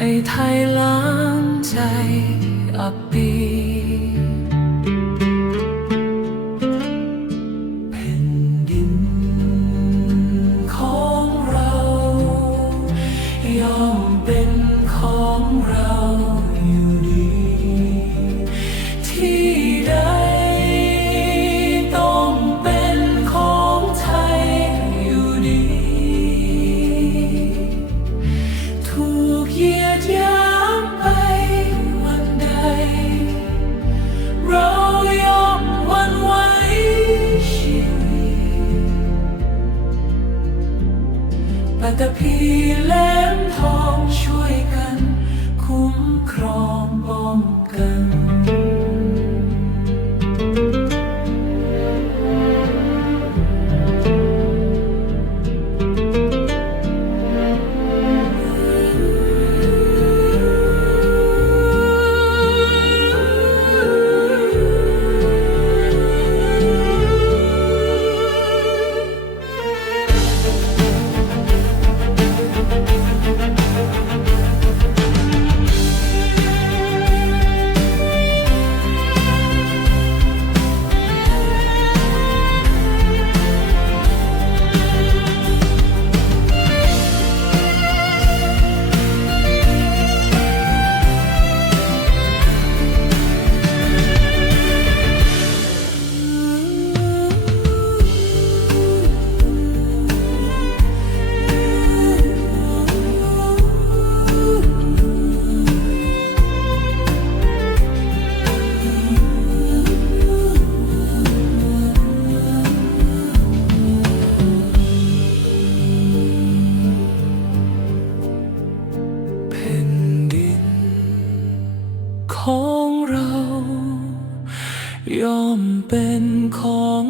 ให้ไทยล้างใจอับปี ตะพีเล่มทองช่วยกัน คุ้มครองป้องกัน ของเรายอมเป็นของ